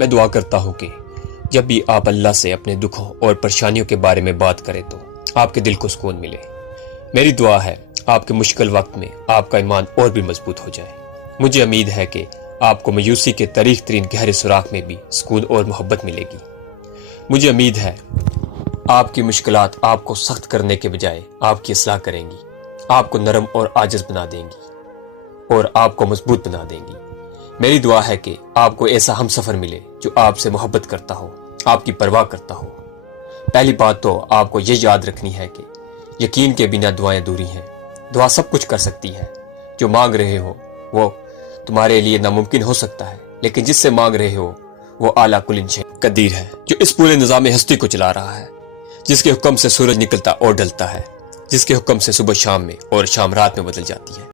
میں دعا کرتا ہوں کہ جب بھی آپ اللہ سے اپنے دکھوں اور پریشانیوں کے بارے میں بات کریں تو آپ کے دل کو سکون ملے۔ میری دعا ہے آپ کے مشکل وقت میں آپ کا ایمان اور بھی مضبوط ہو جائے۔ مجھے امید ہے کہ آپ کو مایوسی کے تاریک ترین گہرے سوراخ میں بھی سکون اور محبت ملے گی۔ مجھے امید ہے آپ کی مشکلات آپ کو سخت کرنے کے بجائے آپ کی اصلاح کریں گی، آپ کو نرم اور عاجز بنا دیں گی اور آپ کو مضبوط بنا دیں گی۔ میری دعا ہے کہ آپ کو ایسا ہم سفر ملے جو آپ سے محبت کرتا ہو، آپ کی پرواہ کرتا ہو۔ پہلی بات تو آپ کو یہ یاد رکھنی ہے کہ یقین کے بنا دعائیں ادھوری ہیں۔ دعا سب کچھ کر سکتی ہے۔ جو مانگ رہے ہو وہ تمہارے لیے ناممکن ہو سکتا ہے، لیکن جس سے مانگ رہے ہو وہ اعلیٰ کل شیء قدیر ہے، جو اس پورے نظام ہستی کو چلا رہا ہے، جس کے حکم سے سورج نکلتا اور ڈلتا ہے، جس کے حکم سے صبح شام میں اور شام رات میں بدل جاتی ہے۔